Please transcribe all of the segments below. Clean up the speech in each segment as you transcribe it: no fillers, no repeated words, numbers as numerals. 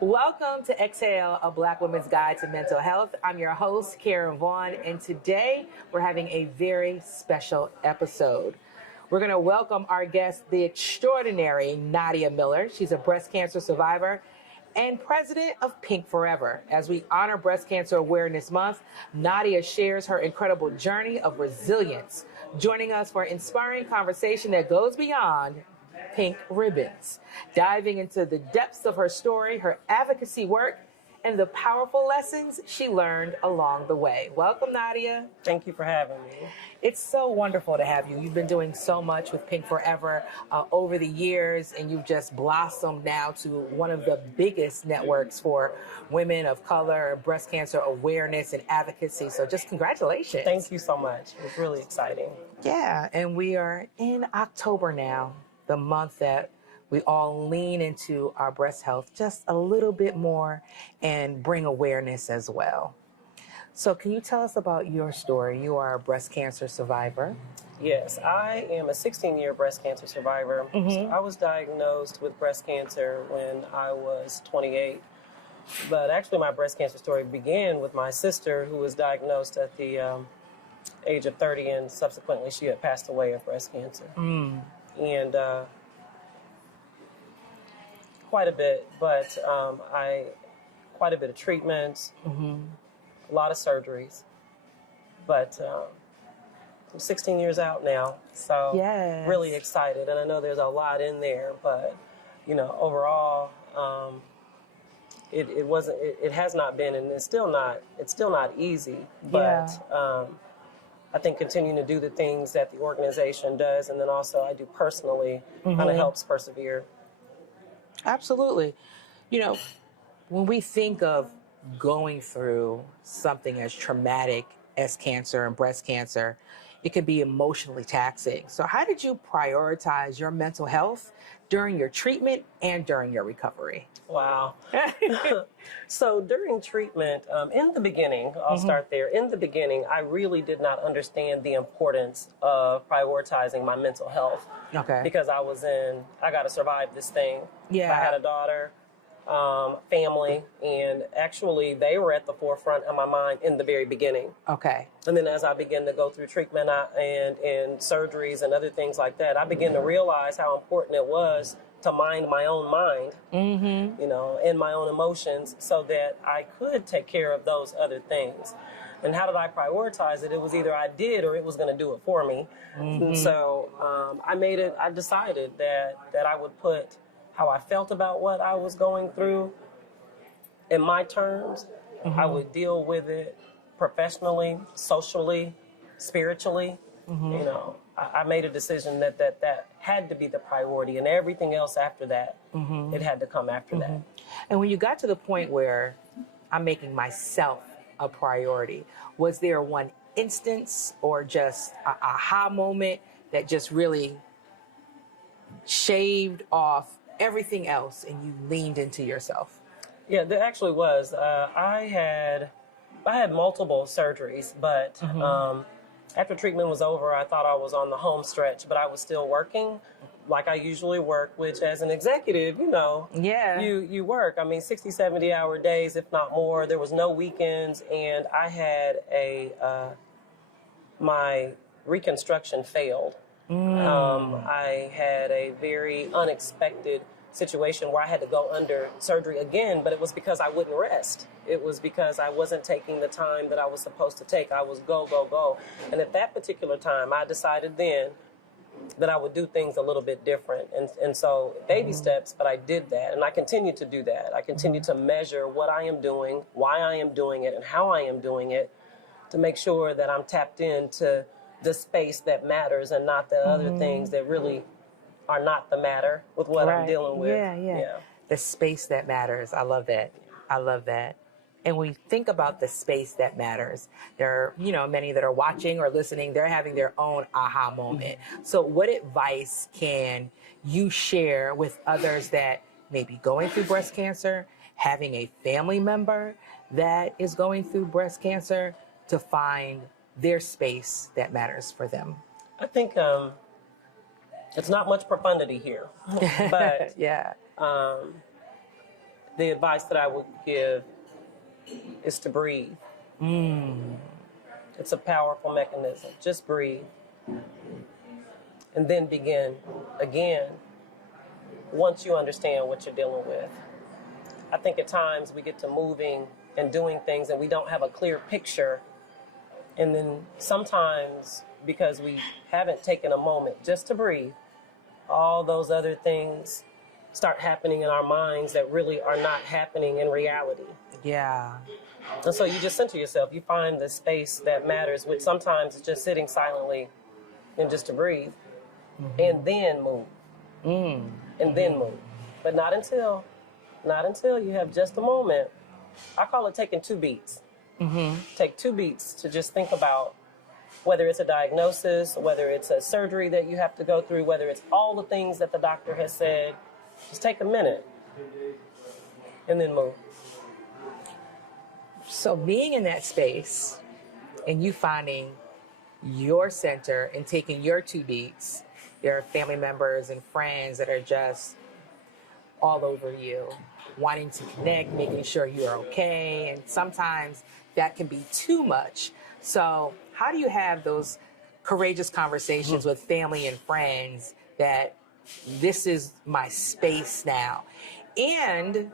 Welcome to Exhale, a Black woman's guide to mental health. I'm your host, Karen Vaughn, and today we're having a very special episode. We're going to welcome our guest, the extraordinary Nadia Miller. She's a breast cancer survivor and president of Pink Forever. As we honor Breast Cancer Awareness Month, Nadia shares her incredible journey of resilience, joining us for an inspiring conversation that goes beyond pink ribbons, diving into the depths of her story, her advocacy work, and the powerful lessons she learned along the way. Welcome, Nadia. Thank you for having me. It's so wonderful to have you. You've been doing so much with Pink Forever over the years, and you've just blossomed now to one of the biggest networks for women of color, breast cancer awareness and advocacy. So just congratulations. Thank you so much. It's really exciting. Yeah, and we are in October now, the month that we all lean into our breast health just a little bit more and bring awareness as well. So can you tell us about your story? You are a breast cancer survivor. Yes, I am a 16-year breast cancer survivor. So I was diagnosed with breast cancer when I was 28. But actually my breast cancer story began with my sister, who was diagnosed at the age of 30, and subsequently she had passed away of breast cancer. And quite a bit, but quite a bit of treatment, a lot of surgeries. But I'm 16 years out now, so really excited. And I know there's a lot in there, but you know, overall, it has not been, and it's still not easy. But I think continuing to do the things that the organization does, and then also I do personally, kind of helps persevere. Absolutely. You know, when we think of going through something as traumatic as cancer and breast cancer, it can be emotionally taxing. So how did you prioritize your mental health during your treatment and during your recovery? Wow. So during treatment, in the beginning, I'll start there. In the beginning, I really did not understand the importance of prioritizing my mental health. Okay. Because I got to survive this thing. Yeah. I had a daughter, family, and actually they were at the forefront of my mind in the very beginning. Okay. And then as I began to go through treatment and surgeries and other things like that, I began to realize how important it was to mind my own mind, you know, and my own emotions, so that I could take care of those other things. And how did I prioritize it? It was either I did or it was going to do it for me. And so I decided that I would put how I felt about what I was going through in my terms. I would deal with it professionally, socially, spiritually. You know, I made a decision that had to be the priority, and everything else after that, it had to come after that. And when you got to the point where I'm making myself a priority, was there one instance or just a aha moment that just really shaved off everything else and you leaned into yourself? Yeah, there actually was. I had multiple surgeries, but after treatment was over, I thought I was on the home stretch, but I was still working like I usually work, which as an executive, you know, you work. I mean, 60, 70-hour days, if not more. There was no weekends, and I had my reconstruction failed. I had a very unexpected situation where I had to go under surgery again, but it was because I wouldn't rest. It was because I wasn't taking the time that I was supposed to take. I was go, go, go. And at that particular time, I decided then that I would do things a little bit different. And so baby steps, but I did that. And I continue to do that. I continue to measure what I am doing, why I am doing it, and how I am doing it, to make sure that I'm tapped into the space that matters and not the other things that really are not the matter with what I'm dealing with. Yeah. The space that matters. I love that. I love that. And when we think about the space that matters, there are, you know, many that are watching or listening, they're having their own aha moment. So what advice can you share with others that may be going through breast cancer, having a family member that is going through breast cancer, to find their space that matters for them? I think it's not much profundity here, but the advice that I would give is to breathe. It's a powerful mechanism. Just breathe. And then begin again once you understand what you're dealing with. I think at times we get to moving and doing things and we don't have a clear picture. And then sometimes, because we haven't taken a moment just to breathe, all those other things start happening in our minds that really are not happening in reality. Yeah. And so you just center yourself. You find the space that matters, which sometimes is just sitting silently and just to breathe. And then move. And then move. But not until you have just a moment. I call it taking 2 beats. Take 2 beats to just think about whether it's a diagnosis, whether it's a surgery that you have to go through, whether it's all the things that the doctor has said. Just take a minute and then move. So being in that space and you finding your center and taking your 2 beats, there are family members and friends that are just all over you, wanting to connect, making sure you're okay. And sometimes that can be too much. So how do you have those courageous conversations with family and friends that this is my space now? And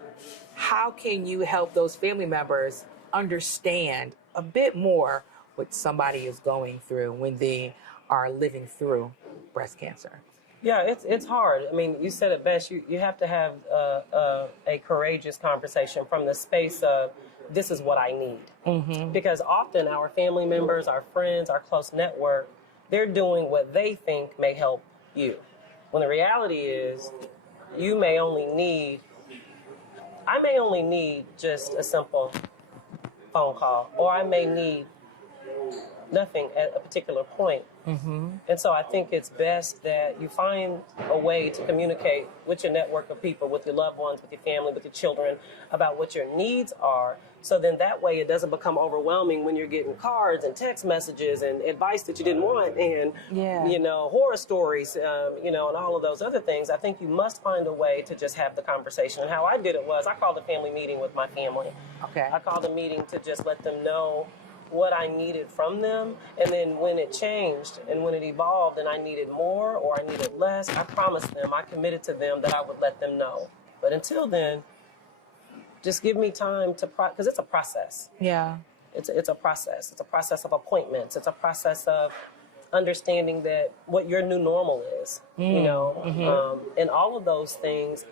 how can you help those family members understand a bit more what somebody is going through when they are living through breast cancer? Yeah, it's hard. I mean, you said it best. You have to have a courageous conversation from the space of, this is what I need. Because often our family members, our friends, our close network, they're doing what they think may help you. When the reality is, I may only need just a simple phone call, or I may need nothing at a particular point. And so I think it's best that you find a way to communicate with your network of people, with your loved ones, with your family, with your children, about what your needs are. So then that way it doesn't become overwhelming when you're getting cards and text messages and advice that you didn't want and, horror stories, and all of those other things. I think you must find a way to just have the conversation. And how I did it was I called a family meeting with my family. Okay. I called a meeting to just let them know what I needed from them. And then when it changed and when it evolved and I needed more or I needed less, I promised them, I committed to them that I would let them know. But until then, just give me time to, because it's a process. Yeah. It's a process. It's a process of appointments. It's a process of understanding that what your new normal is, and all of those things.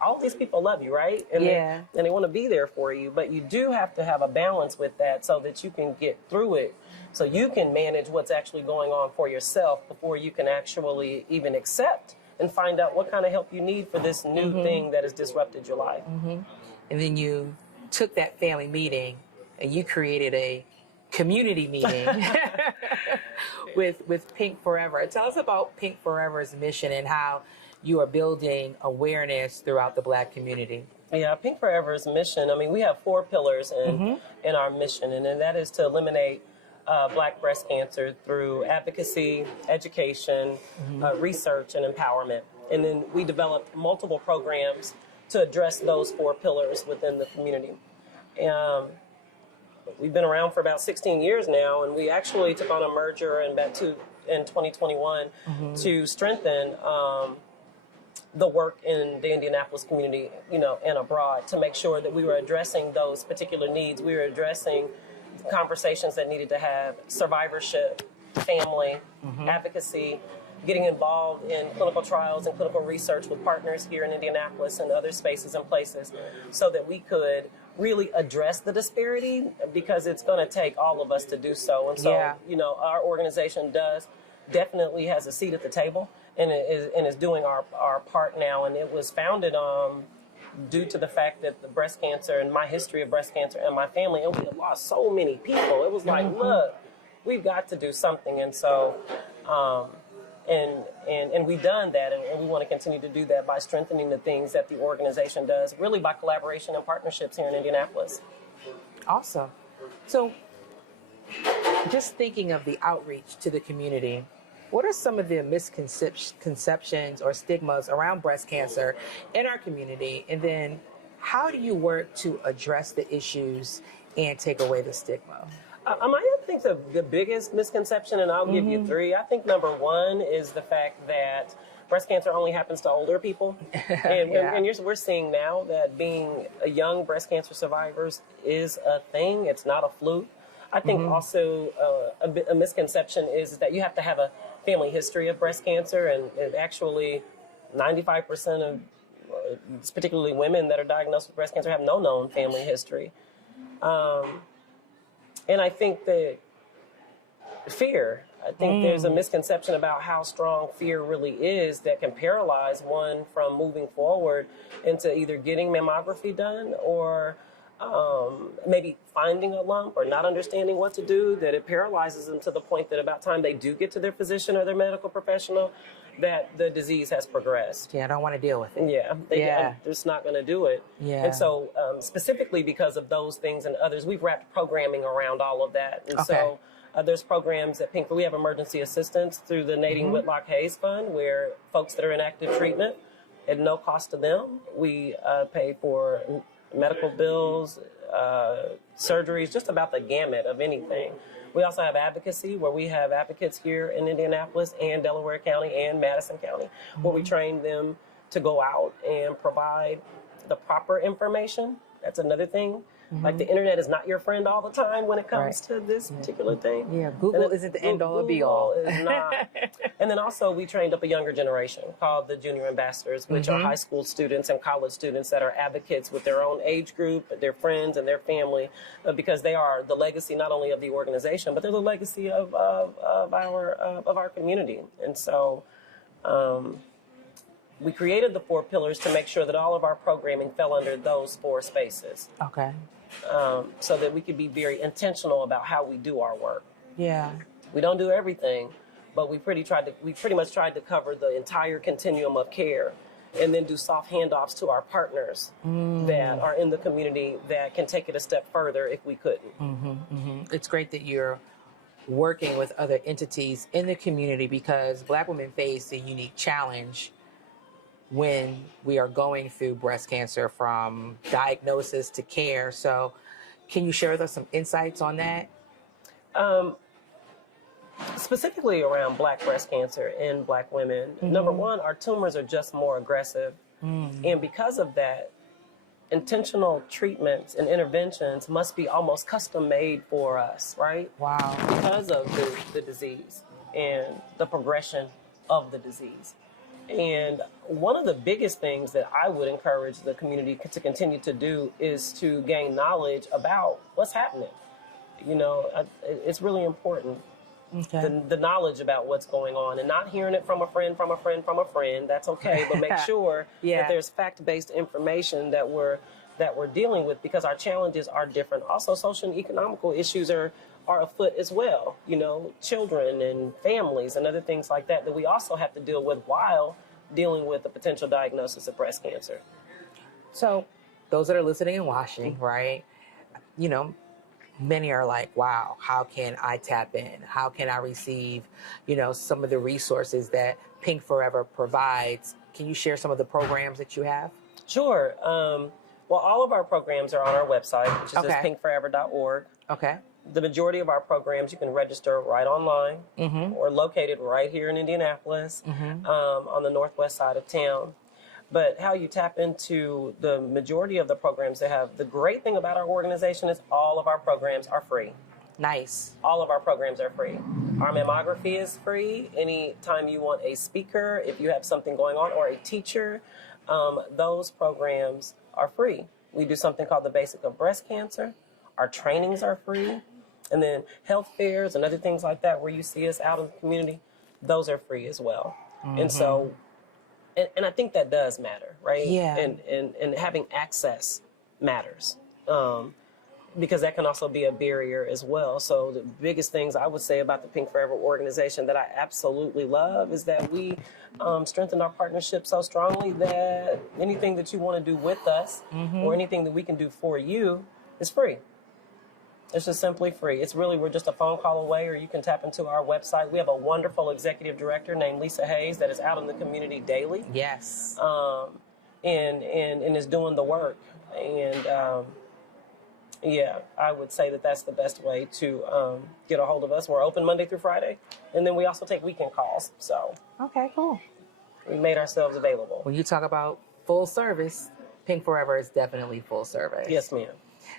All these people love you, right? And they want to be there for you. But you do have to have a balance with that so that you can get through it. So you can manage what's actually going on for yourself before you can actually even accept and find out what kind of help you need for this new thing that has disrupted your life. And then you took that family meeting and you created a community meeting with Pink Forever. Tell us about Pink Forever's mission and how you are building awareness throughout the Black community. Yeah, Pink Forever's mission, we have 4 pillars in our mission, and then that is to eliminate Black breast cancer through advocacy, education, research, and empowerment. And then we developed multiple programs to address those 4 pillars within the community. We've been around for about 16 years now, and we actually took on a merger in 2021 to strengthen the work in the Indianapolis community, and abroad, to make sure that we were addressing those particular needs. We were addressing conversations that needed to have survivorship, family, advocacy, getting involved in clinical trials and clinical research with partners here in Indianapolis and other spaces and places so that we could really address the disparity, because it's going to take all of us to do so. And so, our organization definitely has a seat at the table and is doing our part now. And it was founded due to the fact that the breast cancer and my history of breast cancer and my family, and we have lost so many people. It was like, look, we've got to do something. And so, and we've done that, and we want to continue to do that by strengthening the things that the organization does, really by collaboration and partnerships here in Indianapolis. Awesome. So just thinking of the outreach to the community, what are some of the misconceptions or stigmas around breast cancer in our community? And then How do you work to address the issues and take away the stigma? I think the biggest misconception, and I'll give you three. I think number one is the fact that breast cancer only happens to older people. And, we're seeing now that being a young breast cancer survivors is a thing. It's not a fluke. I think also a misconception is that you have to have a family history of breast cancer, and actually 95% of particularly women that are diagnosed with breast cancer have no known family history. And I think that fear, I think there's a misconception about how strong fear really is that can paralyze one from moving forward into either getting mammography done or maybe finding a lump or not understanding what to do, that it paralyzes them to the point that about time they do get to their physician or their medical professional, that the disease has progressed. Yeah, I don't want to deal with it. Yeah, they're just not going to do it. Yeah. And so specifically because of those things and others, we've wrapped programming around all of that. And so there's programs at Pink. We have emergency assistance through the Nadine Whitlock Hayes Fund, where folks that are in active treatment, at no cost to them, we pay for medical bills, surgeries, just about the gamut of anything. We also have advocacy, where we have advocates here in Indianapolis and Delaware County and Madison County, where we train them to go out and provide the proper information. That's another thing. Like the internet is not your friend all the time when it comes to this particular thing. Yeah, Google isn't the end all be all. Is not. And then also we trained up a younger generation called the Junior Ambassadors, which are high school students and college students that are advocates with their own age group, their friends and their family, because they are the legacy not only of the organization, but they're the legacy of our community. And so we created the 4 pillars to make sure that all of our programming fell under those 4 spaces. Okay. So that we could be very intentional about how we do our work. Yeah. We don't do everything, but we pretty much tried to cover the entire continuum of care, and then do soft handoffs to our partners that are in the community that can take it a step further if we couldn't. It's great that you're working with other entities in the community, because Black women face a unique challenge when we are going through breast cancer, from diagnosis to care. So can you share with us some insights on that? Specifically around Black breast cancer in Black women, number one, our tumors are just more aggressive. And because of that, intentional treatments and interventions must be almost custom made for us, right? Wow. Because of the disease and the progression of the disease. And one of the biggest things that I would encourage the community to continue to do is to gain knowledge about what's happening. You know, it's really important. Okay. The knowledge about what's going on, and not hearing it from a friend, that's okay, but make sure that there's fact-based information that we're dealing with, because our challenges are different. Also, social and economical issues are afoot as well, you know, children and families and other things like that we also have to deal with while dealing with the potential diagnosis of breast cancer. So those that are listening and watching, right, you know, many are like, wow, how can I tap in? How can I receive, you know, some of the resources that Pink Forever provides? Can you share some of the programs that you have? Sure. Well, all of our programs are on our website, which is just pinkforever.org. Okay. The majority of our programs you can register right online, or located right here in Indianapolis, on the northwest side of town. But how you tap into the majority of the programs they have, the great thing about our organization is all of our programs are free. Nice. All of our programs are free. Our mammography is free. Anytime you want a speaker, if you have something going on, or a teacher, those programs are free. We do something called the Basic of Breast Cancer. Our trainings are free. And then health fairs and other things like that, where you see us out in the community, those are free as well. And so, and I think that does matter, right? Yeah. And having access matters, because that can also be a barrier as well. So the biggest things I would say about the Pink Forever organization that I absolutely love is that we strengthen our partnership so strongly that anything that you want to do with us, or anything that we can do for you, is free. It's just simply free. It's really, we're just a phone call away, or you can tap into our website. We have a wonderful executive director named Lisa Hayes that is out in the community daily. Yes. and is doing the work. And yeah, I would say that that's the best way to get a hold of us. We're open Monday through Friday, and then we also take weekend calls. So Okay, cool. we made ourselves available. When you talk about full service, Pink Forever is definitely full service. Yes, ma'am.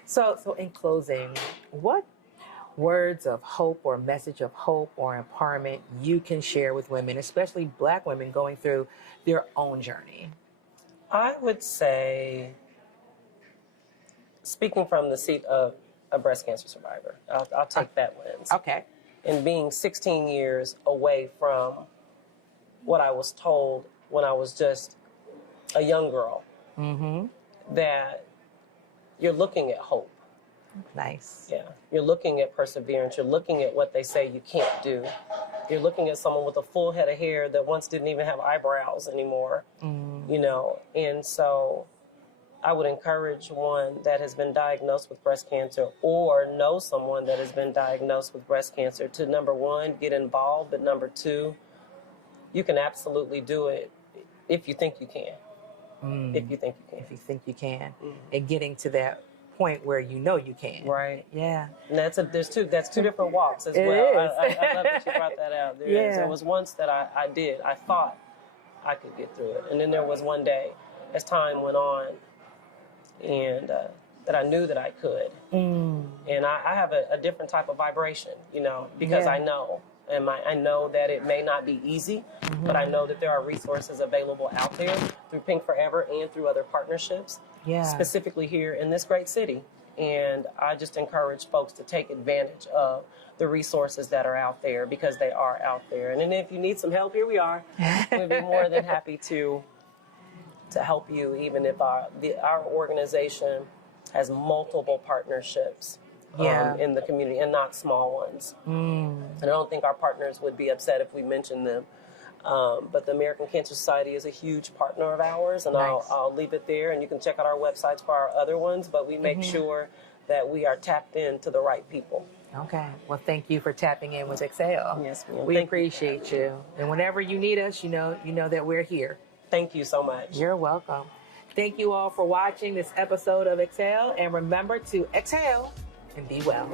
So in closing, what words of hope or message of hope or empowerment you can share with women, especially Black women going through their own journey? I would say, speaking from the seat of a breast cancer survivor, I'll take that lens. Okay. And being 16 years away from what I was told when I was just a young girl, that you're looking at hope. Nice. Yeah. You're looking at perseverance. You're looking at what they say you can't do. You're looking at someone with a full head of hair that once didn't even have eyebrows anymore, you know. And so I would encourage one that has been diagnosed with breast cancer or know someone that has been diagnosed with breast cancer to, number one, get involved, but number two, you can absolutely do it if you think you can. If you think you can. If you think you can. And getting to that point where you know you can. Right. Yeah. And that's two different walks as It well. is. I love that you brought that out. There was once that I did. I thought I could get through it. And then there was one day, as time went on, and that I knew that I could. And I have a different type of vibration, you know, because I know. And I know that it may not be easy, but I know that there are resources available out there through Pink Forever and through other partnerships, specifically here in this great city. And I just encourage folks to take advantage of the resources that are out there, because they are out there. And then if you need some help, here we are. We'd be more than happy to help you, even if our organization has multiple partnerships in the community, and not small ones. And I don't think our partners would be upset if we mentioned them. But the American Cancer Society is a huge partner of ours, and I'll leave it there, and you can check out our websites for our other ones, but we make sure that we are tapped into the right people. Okay. Well, thank you for tapping in with Excel. Yes, ma'am. We appreciate you. And whenever you need us, you know that we're here. Thank you so much. You're welcome. Thank you all for watching this episode of Excel, and remember to exhale and be well.